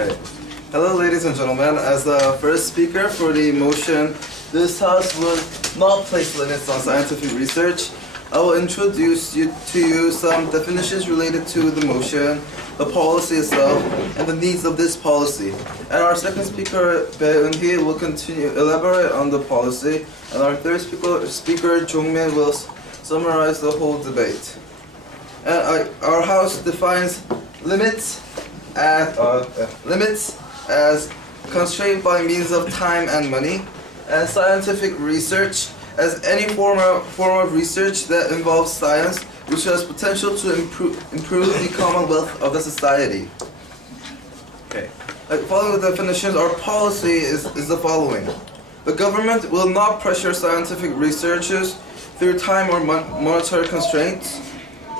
Okay. Hello, ladies and gentlemen. As the first speaker for the motion, this House will not place limits on scientific research, I will introduce to you some definitions related to the motion, the policy itself, and the needs of this policy. And our second speaker, Daewon, will continue elaborate on the policy, and our third speaker Jongmin, will summarize the whole debate. And our House defines limits as constrained by means of time and money, and scientific research as any form of research that involves science which has potential to improve the commonwealth of the society. Okay. Following the definitions, our policy is the following. The government will not pressure scientific researchers through time or monetary constraints,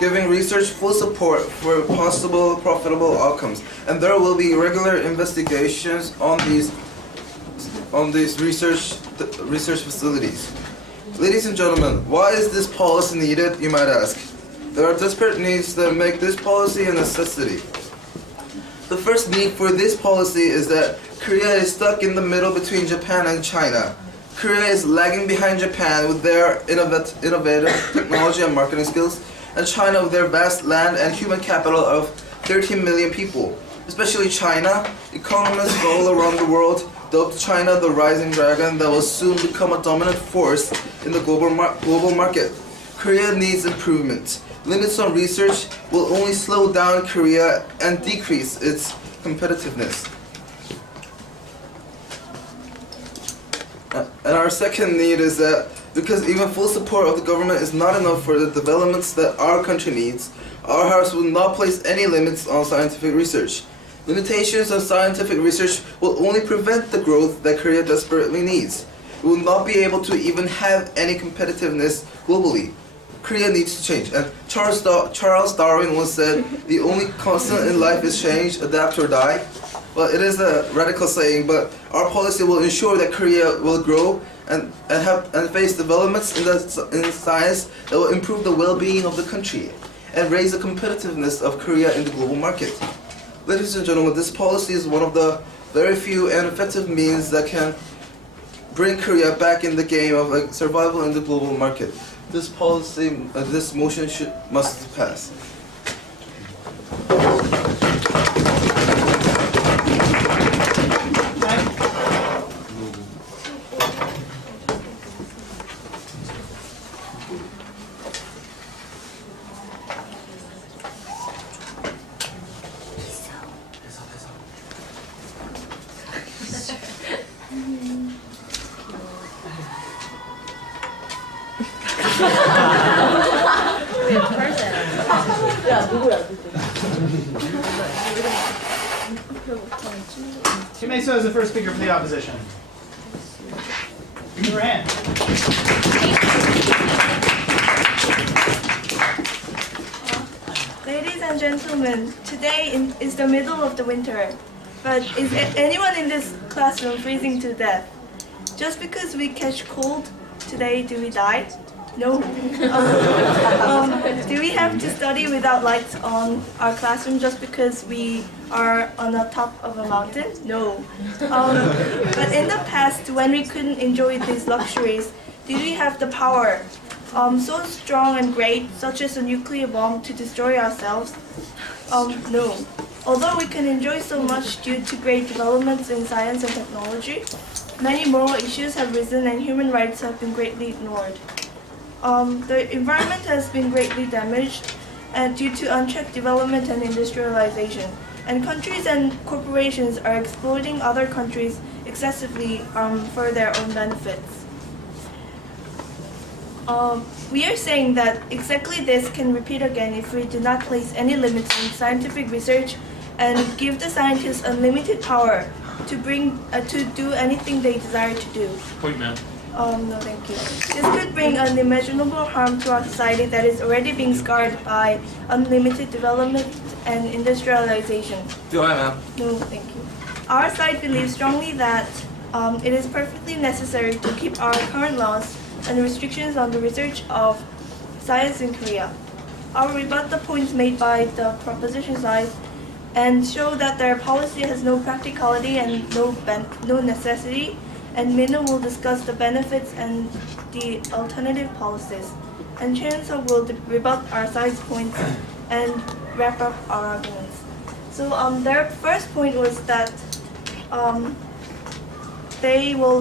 giving research full support for possible profitable outcomes, and there will be regular investigations on these research facilities. Ladies and gentlemen, why is this policy needed, you might ask? There are desperate needs that make this policy a necessity. The first need for this policy is that Korea is stuck in the middle between Japan and China. Korea is lagging behind Japan with their innovative technology and marketing skills, and China with their vast land and human capital of 13 million people. Especially China, economists all around the world dubbed China the rising dragon that will soon become a dominant force in the global market. Korea needs improvement. Limits on research will only slow down Korea and decrease its competitiveness. And our second need is that because even full support of the government is not enough for the developments that our country needs, our House will not place any limits on scientific research. Limitations on scientific research will only prevent the growth that Korea desperately needs. It will not be able to even have any competitiveness globally. Korea needs to change. And Charles Darwin once said, "The only constant in life is change, adapt or die." Well, it is a radical saying, but our policy will ensure that Korea will grow and face developments in science that will improve the well-being of the country and raise the competitiveness of Korea in the global market. Ladies and gentlemen, this policy is one of the very few and effective means that can bring Korea back in the game of survival in the global market. This policy, this motion must pass. Meso is the first speaker for the opposition. Give me your hand. Ladies and gentlemen, today is the middle of the winter, but is anyone in this classroom freezing to death? Just because we catch cold today, do we die? No. Do we have to study without lights on our classroom just because we are on the top of a mountain? No. But in the past, when we couldn't enjoy these luxuries, did we have the power so strong and great, such as a nuclear bomb, to destroy ourselves? No. Although we can enjoy so much due to great developments in science and technology, many moral issues have risen and human rights have been greatly ignored. The environment has been greatly damaged due to unchecked development and industrialization. And countries and corporations are exploiting other countries excessively for their own benefits. We are saying that exactly this can repeat again if we do not place any limits on scientific research and give the scientists unlimited power to do anything they desire to do. Point, ma'am. No, thank you. This could bring unimaginable harm to our society that is already being scarred by unlimited development and industrialization. Go ahead, ma'am. No, thank you. Our side believes strongly that it is perfectly necessary to keep our current laws and restrictions on the research of science in Korea. I'll rebut the points made by the proposition side and show that their policy has no practicality and no necessity, and Minna will discuss the benefits and the alternative policies. And Chancellor will rebut our side points and wrap up our arguments. So their first point was that they'll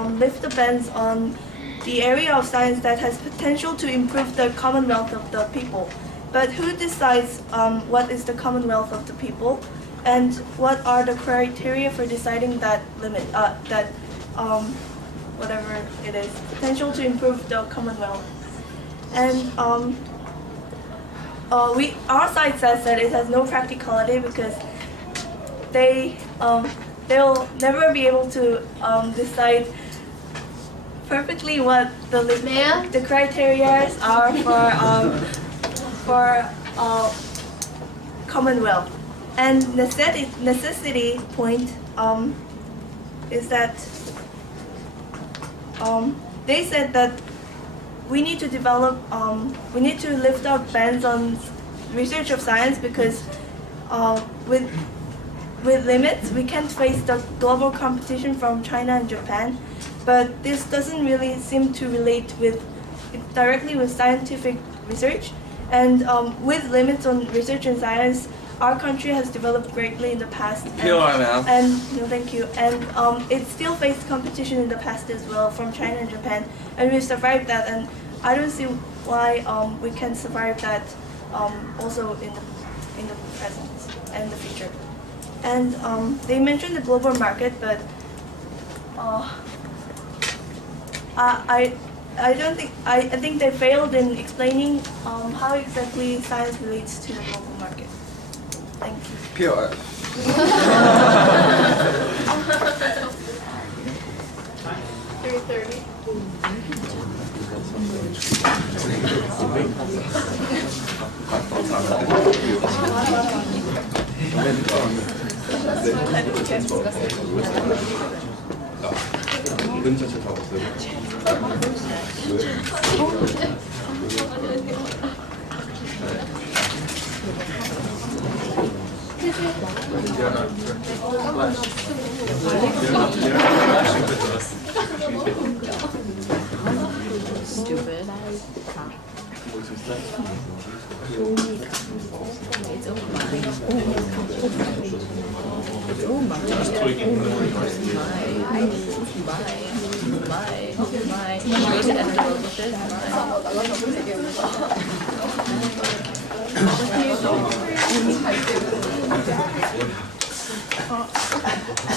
lift the bans on the area of science that has potential to improve the commonwealth of the people. But who decides what is the commonwealth of the people, and what are the criteria for deciding that limit, whatever it is, potential to improve the commonwealth? And our side says that it has no practicality because they'll never be able to decide perfectly what the criteria are for commonwealth. And necessity point is that they said that we need to we need to lift our bans on research of science because with limits we can't face the global competition from China and Japan. But this doesn't really seem to relate directly with scientific research. And with limits on research and science, our country has developed greatly in the past. And no, thank you. And it still faced competition in the past as well from China and Japan, and we've survived that. And I don't see why we can survive that also in the present and the future. And they mentioned the global market, but I think they failed in explaining how exactly science relates to the global market. Thank you. POF. 3:30. Stupid.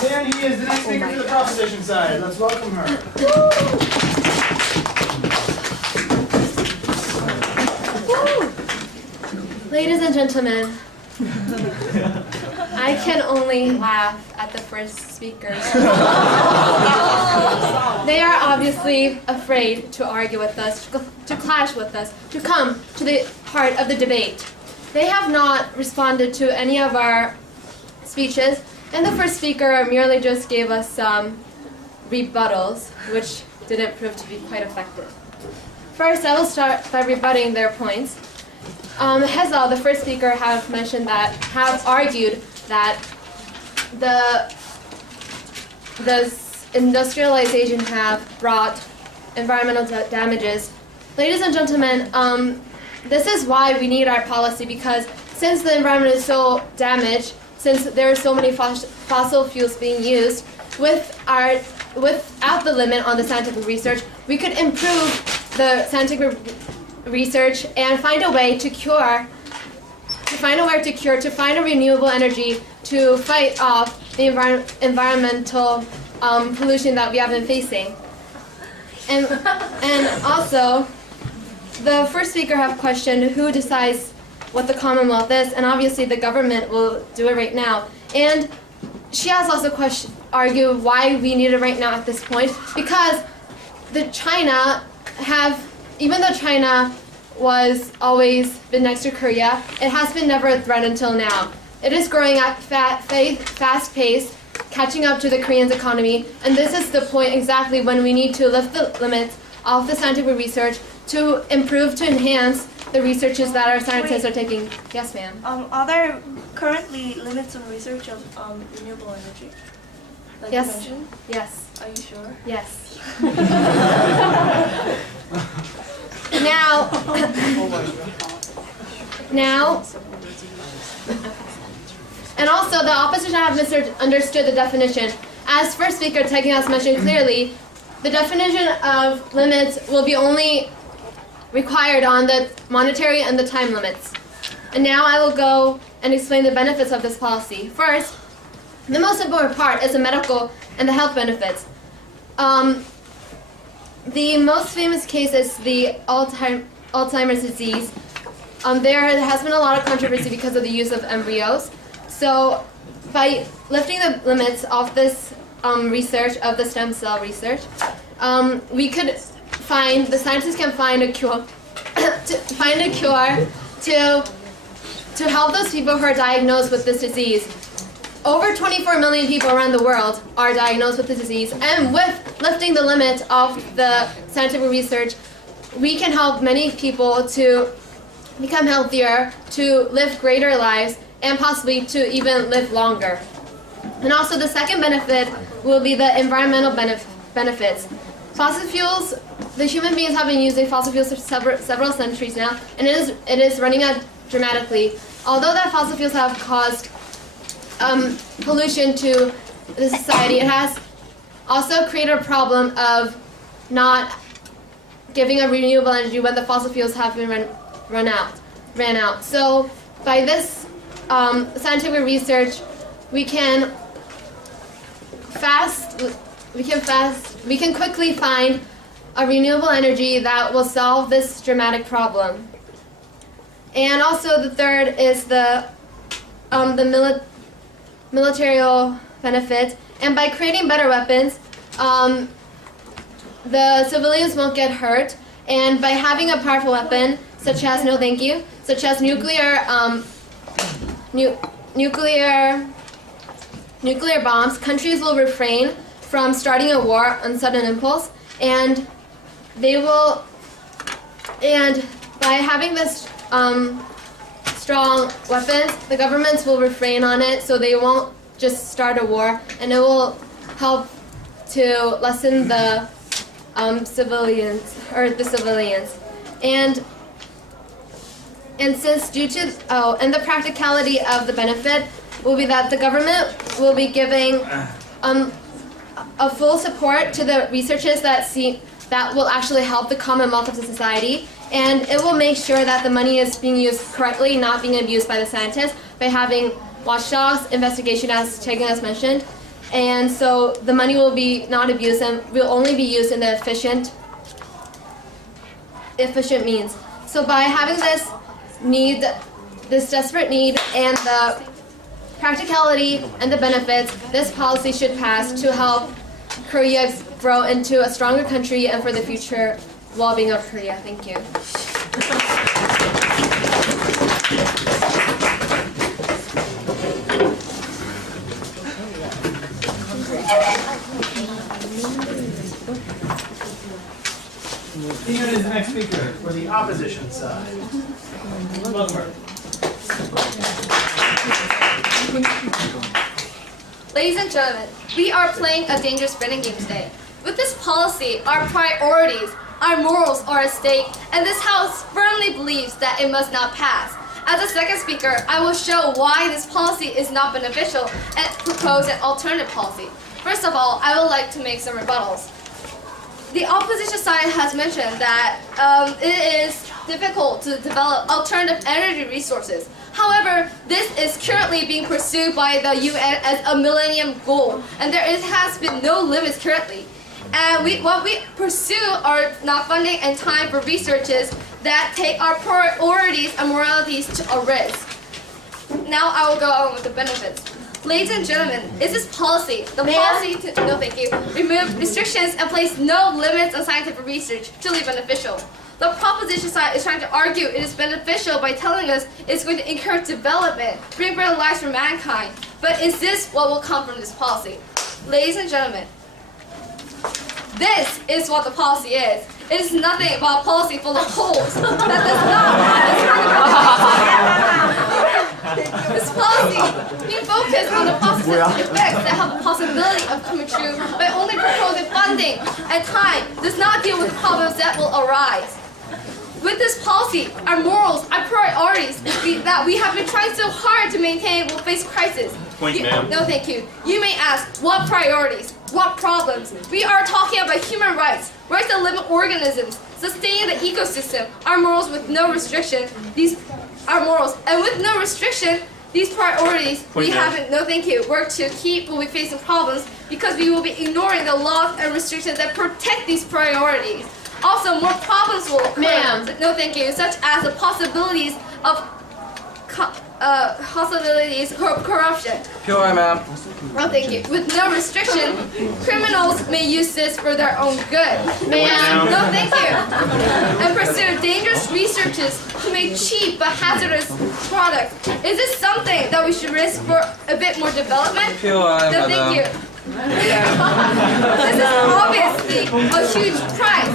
There he is, the next speaker for the proposition side. Let's welcome her. Ladies and gentlemen, I can only laugh at the first speakers. They are obviously afraid to argue with us, to clash with us, to come to the heart of the debate. They have not responded to any of our speeches, and the first speaker merely just gave us some rebuttals, which didn't prove to be quite effective. First, I will start by rebutting their points. Hezal, the first speaker, have argued that the industrialization have brought environmental damages. Ladies and gentlemen, this is why we need our policy, because since the environment is so damaged, since there are so many fossil fuels being used, without the limit on the scientific research, we could improve the scientific research and find a way to cure, to find a renewable energy to fight off the environmental pollution that we have been facing. And also, the first speaker have questioned who decides what the Commonwealth is, and obviously the government will do it right now. And she has also argued why we need it right now at this point, because even though China was always been next to Korea, it has been never a threat until now. It is growing at fast pace, catching up to the Korean's economy, and this is the point exactly when we need to lift the limits of the scientific research to improve, to enhance the researches that our scientists are taking. Yes, ma'am. Are there currently limits of research of renewable energy? Like you Yes. mentioned? Yes. Are you sure? Yes. Now, and also the opposition have misunderstood the definition. As first speaker Taking has mentioned clearly, the definition of limits will be only required on the monetary and the time limits. And now I will go and explain the benefits of this policy. First, the most important part is the medical and the health benefits. The most famous case is the Alzheimer's disease. There has been a lot of controversy because of the use of embryos. So by lifting the limits of this research, of the stem cell research, we could find, the scientists can find a cure, to help those people who are diagnosed with this disease. Over 24 million people around the world are diagnosed with the disease, and with lifting the limit of the scientific research, we can help many people to become healthier, to live greater lives, and possibly to even live longer. And also the second benefit will be the environmental benefits. Fossil fuels, the human beings have been using fossil fuels for several centuries now, and it is running out dramatically. Although that fossil fuels have caused pollution to the society, it has also created a problem of not giving a renewable energy when the fossil fuels have been ran out. So by this scientific research, we can quickly find a renewable energy that will solve this dramatic problem. And also the third is the military benefit. And by creating better weapons, the civilians won't get hurt. And by having a powerful weapon, such as nuclear bombs, countries will refrain from starting a war on sudden impulse, and by having this strong weapons, the governments will refrain on it, so they won't just start a war, and it will help to lessen the civilians. And since and the practicality of the benefit will be that the government will be giving a full support to the researches that will actually help the commonwealth of the society, and it will make sure that the money is being used correctly, not being abused by the scientists, by having watchdogs, investigation, as Tegan has mentioned, and so the money will be not abused and will only be used in the efficient means. So by having this desperate need, and the practicality and the benefits, this policy should pass to help Korea grow into a stronger country and for the future well-being of Korea. Thank you. Daewon is the next speaker for the opposition side. Welcome. Ladies and gentlemen, we are playing a dangerous spinning game today. With this policy, our priorities, our morals are at stake, and this House firmly believes that it must not pass. As a second speaker, I will show why this policy is not beneficial and propose an alternative policy. First of all, I would like to make some rebuttals. The opposition side has mentioned that it is difficult to develop alternative energy resources. However, this is currently being pursued by the UN as a millennium goal, and has been no limits currently. And what we pursue are not funding and time for researches that take our priorities and moralities to a risk. Now I will go on with the benefits. Ladies and gentlemen, is this policy, no thank you, remove restrictions and place no limits on scientific research truly beneficial? The proposition side is trying to argue it is beneficial by telling us it's going to encourage development, bring better lives for mankind. But is this what will come from this policy? Ladies and gentlemen, this is what the policy is. It is nothing but a policy full of holes that does not have focus on the positive effects that have the possibility of coming true by only proposing funding and time does not deal with the problems that will arise. With this policy, our morals, our priorities that we have been trying so hard to maintain will face crisis. Point, ma'am. No, thank you. You may ask, what priorities? What problems? We are talking about human rights, rights of living organisms, sustaining the ecosystem, our morals with no restriction. These are morals, and with no restriction, these priorities Point, we ma'am. haven't, no thank you, work to keep will be facing problems because we will be ignoring the laws and restrictions that protect these priorities. Also, more problems will occur. Ma'am. No, thank you. Such as the possibilities of corruption. POI, ma'am. No, thank you. With no restriction, criminals may use this for their own good. Ma'am. No, thank you. And pursue dangerous researches to make cheap but hazardous products. Is this something that we should risk for a bit more development? POI, No, thank you. This is obviously a huge price.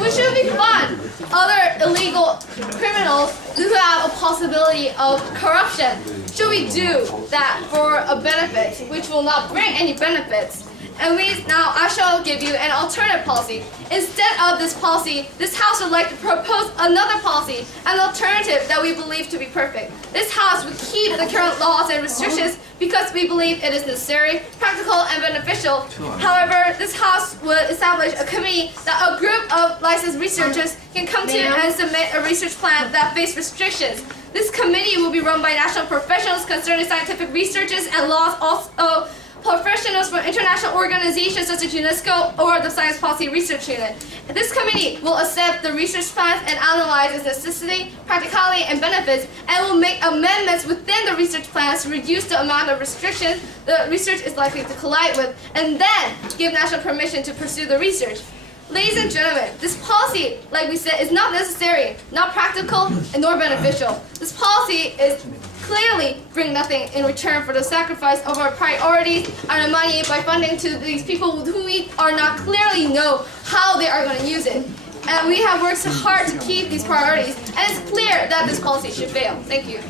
We should be fund other illegal criminals who have a possibility of corruption. Should we do that for a benefit, which will not bring any benefits? And I shall give you an alternative policy. Instead of this policy, this House would like to propose another policy, an alternative that we believe to be perfect. This House would keep the current laws and restrictions because we believe it is necessary, practical, and beneficial. However, this House would establish a committee that a group of licensed researchers can come to and submit a research plan that faces restrictions. This committee will be run by national professionals concerning scientific researches and laws, also professionals from international organizations such as UNESCO or the Science Policy Research Unit. This committee will accept the research plans and analyze its necessity, practicality, and benefits, and will make amendments within the research plans to reduce the amount of restrictions the research is likely to collide with, and then give national permission to pursue the research. Ladies and gentlemen, this policy, like we said, is not necessary, not practical, and nor beneficial. This policy is clearly bring nothing in return for the sacrifice of our priorities and our money by funding to these people who we are not clearly know how they are going to use it. And we have worked so hard to keep these priorities, and it's clear that this policy should fail. Thank you.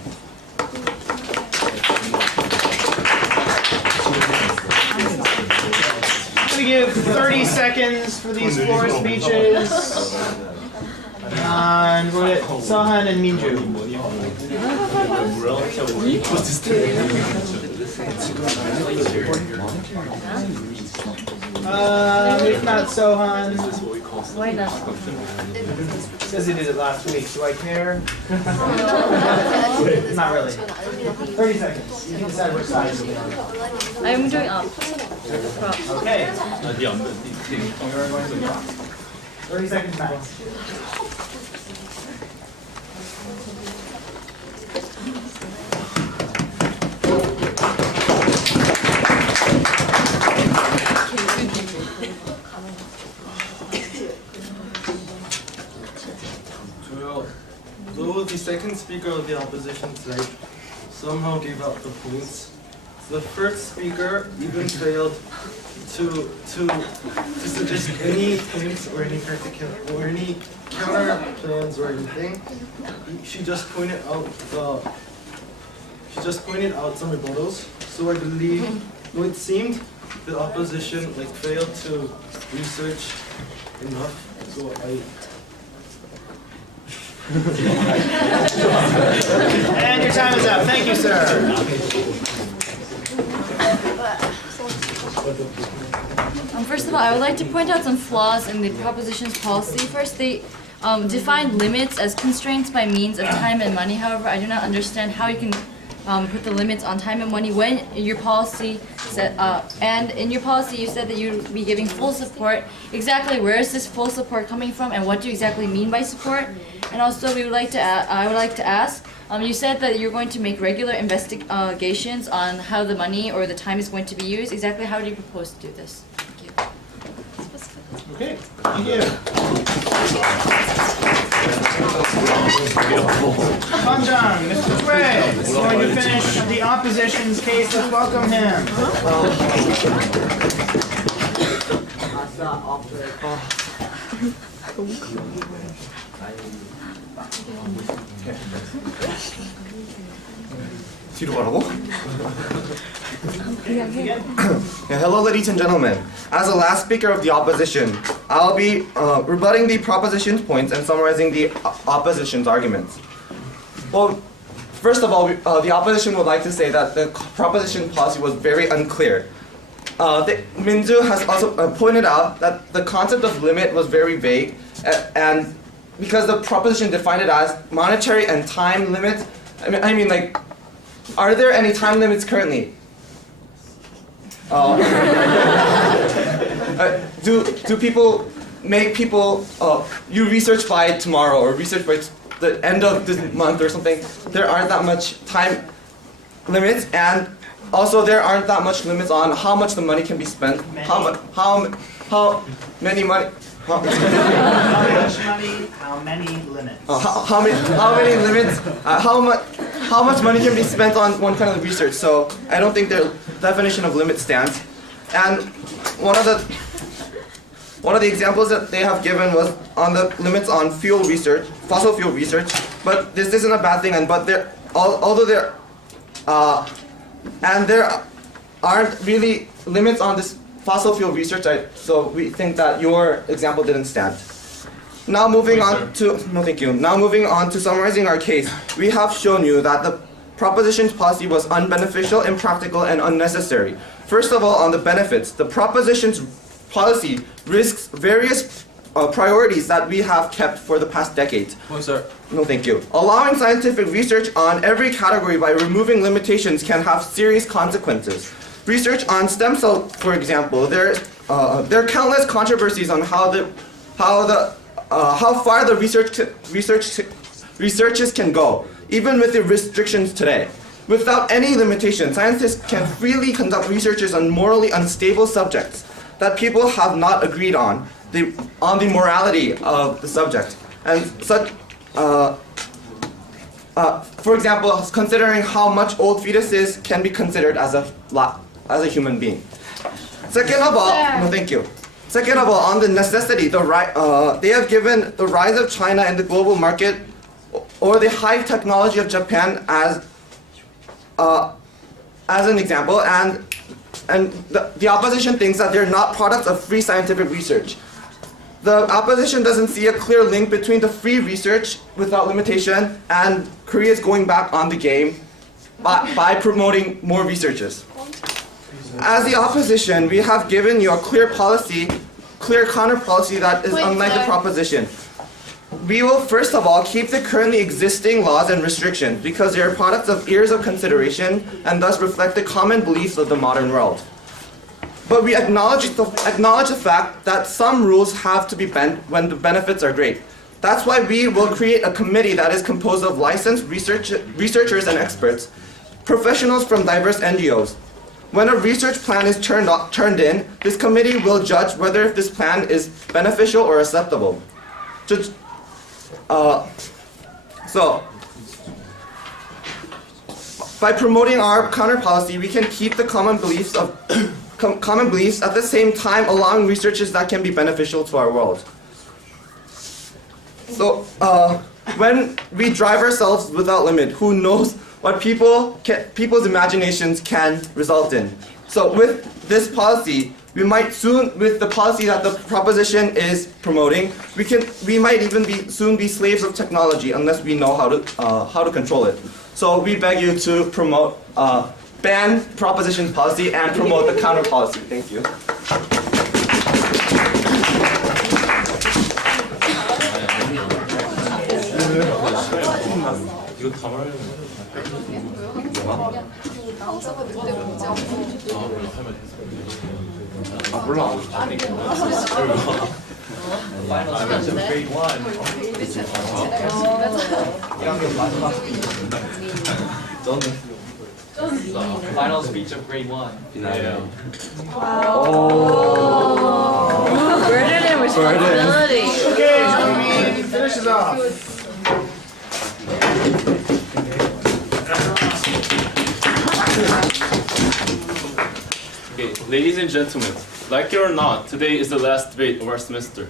I'm going to give 30 seconds for these floor speeches. And we'll get Sohan and Minju. If not Sohan. Why not? Because he did it last week. Do I care? Not really. 30 seconds. You can decide which side you'll be on. I'm doing up. Okay. 30 seconds max. Though the second speaker of the opposition side somehow gave out the points, the first speaker even failed to suggest any points or any particular or any counter plans or anything. She just pointed out some rebuttals. So I believe, though it seemed the opposition failed to research enough. So And your time is up. Thank you, sir. First of all, I would like to point out some flaws in the proposition's policy. First, they define limits as constraints by means of time and money. However, I do not understand how you can put the limits on time and money when your policy said, and in your policy you said that you'd be giving full support. Exactly where is this full support coming from, and what do you exactly mean by support? And also, I would like to ask, you said that you're going to make regular investigations on how the money or the time is going to be used. Exactly how do you propose to do this? Thank you. Okay. Thank you. Panjang, Mr. Gray is going to finish the opposition's case. Let's welcome him. 뒤로 가라고? Hello, ladies and gentlemen. As the last speaker of the opposition, I'll be rebutting the proposition's points and summarizing the opposition's arguments. Well, first of all, the opposition would like to say that the proposition policy was very unclear. Minju has also pointed out that the concept of limit was very vague, and because the proposition defined it as monetary and time limits, I mean, like, are there any time limits currently? Do people make people you research by tomorrow or research by the end of this month or something? There aren't that much time limits, and also there aren't that much limits on how much the money can be spent. How many money? How much money? How many limits? How many limits? How much money can be spent on one kind of research? So I don't think the definition of limit stands. And one of the examples that they have given was on the limits on fuel research, fossil fuel research. But this isn't a bad thing. But there aren't really limits on this fossil fuel research, so we think that your example didn't stand. Now moving on to summarizing our case, we have shown you that the proposition's policy was unbeneficial, impractical, and unnecessary. First of all, on the benefits, the proposition's policy risks various priorities that we have kept for the past decades. Oh, sir. No, thank you. Allowing scientific research on every category by removing limitations can have serious consequences. Research on stem cells, for example, there are countless controversies on how far the researchers can go, even with the restrictions today. Without any limitation, scientists can freely conduct researches on morally unstable subjects that people have not agreed on the morality of the subject. And such, for example, considering how much old fetuses can be considered as a human being. Second of all, no, thank you. Second of all, on the necessity, they have given the rise of China in the global market or the high technology of Japan as an example, and the opposition thinks that they're not products of free scientific research. The opposition doesn't see a clear link between the free research without limitation and Korea's going back on the game by promoting more researchers. As the opposition, we have given you a clear counter policy that is unlike the proposition. We will first of all keep the currently existing laws and restrictions because they are products of years of consideration and thus reflect the common beliefs of the modern world. But we acknowledge the fact that some rules have to be bent when the benefits are great. That's why we will create a committee that is composed of licensed researchers and experts, professionals from diverse NGOs. When a research plan is turned in, this committee will judge whether this plan is beneficial or acceptable. By promoting our counter policy, we can keep the common beliefs at the same time allowing researches that can be beneficial to our world. So when we drive ourselves without limit, who knows what people's imaginations can result in. So with this policy, we might soon, with the policy that the proposition is promoting, we might even soon be slaves of technology unless we know how to control it. So we beg you to promote, ban proposition policy and promote the counter policy. Thank you. Final speech of grade 1. Burden and responsibility. Okay, Jamie, finish it off. Okay, ladies and gentlemen, like it or not, today is the last debate of our semester.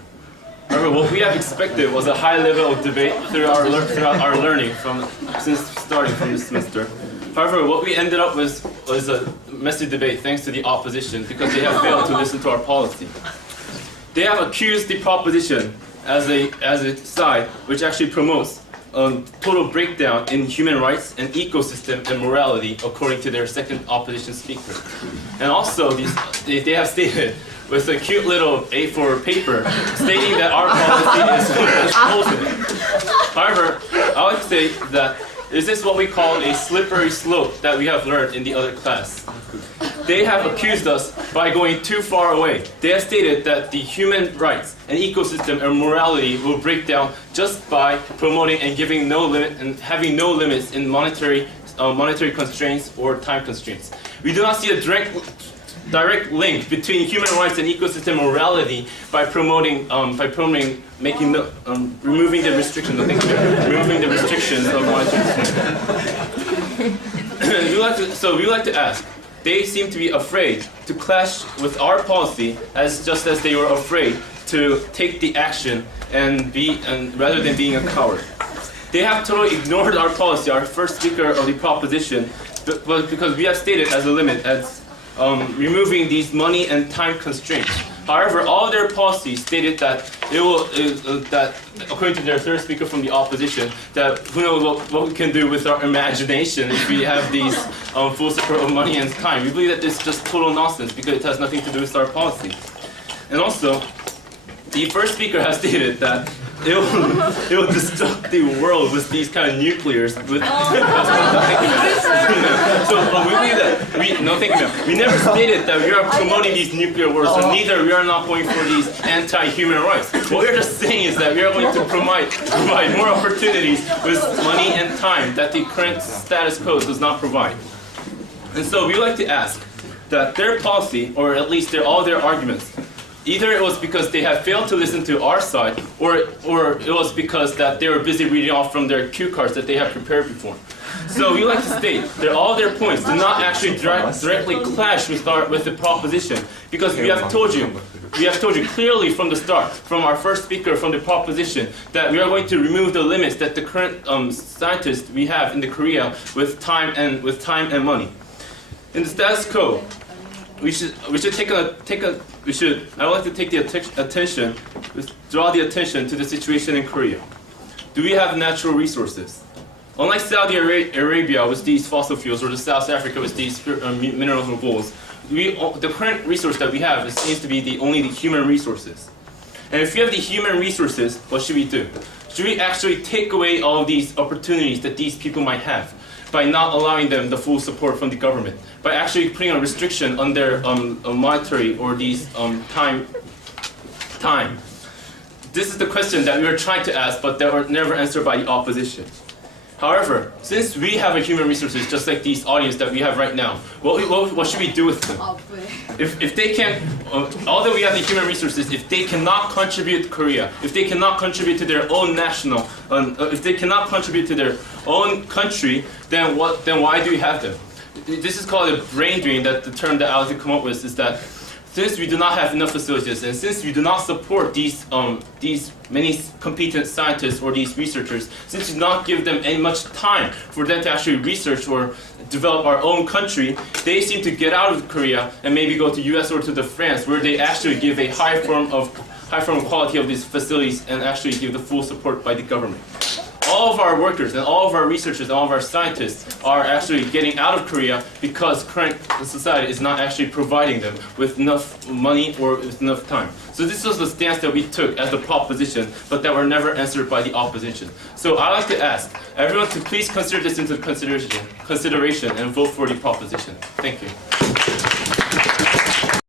However, what we have expected was a high level of debate throughout our learning since starting from this semester. However, what we ended up with was a messy debate thanks to the opposition because they have failed to listen to our policy. They have accused the proposition as a side which actually promotes total breakdown in human rights and ecosystem and morality, according to their second opposition speaker. And also, they have stated with a cute little A4 paper stating that our policy is However, I would say that this is what we call a slippery slope that we have learned in the other class. They have accused us by going too far away. They have stated that the human rights and ecosystem and morality will break down just by promoting and giving no limit and having no limits in monetary constraints or time constraints. We do not see a direct link between human rights and ecosystem morality by promoting, removing the restrictions. Removing the restrictions of monetary constraints. So we like to ask. They seem to be afraid to clash with our policy, just as they were afraid to take the action rather than being a coward. They have totally ignored our policy, our first speaker of the proposition, but because we have stated as a limit as removing these money and time constraints. However, all their policies stated that that according to their third speaker from the opposition, that who knows what we can do with our imagination if we have these full support of money and time. We believe that this is just total nonsense because it has nothing to do with our policy. And also, the first speaker has stated that it will destruct the world with these kind of nuclears. So we believe that we never stated that we are promoting these nuclear wars, so neither we are not going for these anti-human rights. What we are just saying is that we are going to provide more opportunities with money and time that the current status quo does not provide. And so we like to ask that their policy, or at least all their arguments, either it was because they have failed to listen to our side, or it was because that they were busy reading off from their cue cards that they have prepared before. So we like to state that all their points do not actually directly clash with the proposition, because we have told you clearly from the start, from our first speaker from the proposition, that we are going to remove the limits that the current scientists we have in the Korea with time and money. In the status quo, I would like to draw the attention to the situation in Korea. Do we have natural resources? Unlike Saudi Arabia with these fossil fuels, or the South Africa with these minerals and gold, the current resource that we have seems to be only the human resources. And if we have the human resources, what should we do? Should we actually take away all of these opportunities that these people might have by not allowing them the full support from the government, by actually putting a restriction on their monetary or these time? This is the question that we were trying to ask, but that were never answered by the opposition. However, since we have a human resources just like these audience that we have right now, what should we do with them? If they can't, although we have the human resources, if they cannot contribute to Korea, if they cannot contribute to their own if they cannot contribute to their own country, then why do we have them? This is called a brain drain. That the term that I like to come up with is that since we do not have enough facilities, and since we do not support these many competent scientists or these researchers, since we do not give them any much time for them to actually research or develop our own country, they seem to get out of Korea and maybe go to US or to France, where they actually give a high form of quality of these facilities and actually give the full support by the government. All of our workers and all of our researchers and all of our scientists are actually getting out of Korea because current society is not actually providing them with enough money or with enough time. So this was the stance that we took as the proposition, but that were never answered by the opposition. So I'd like to ask everyone to please consider this into consideration and vote for the proposition. Thank you.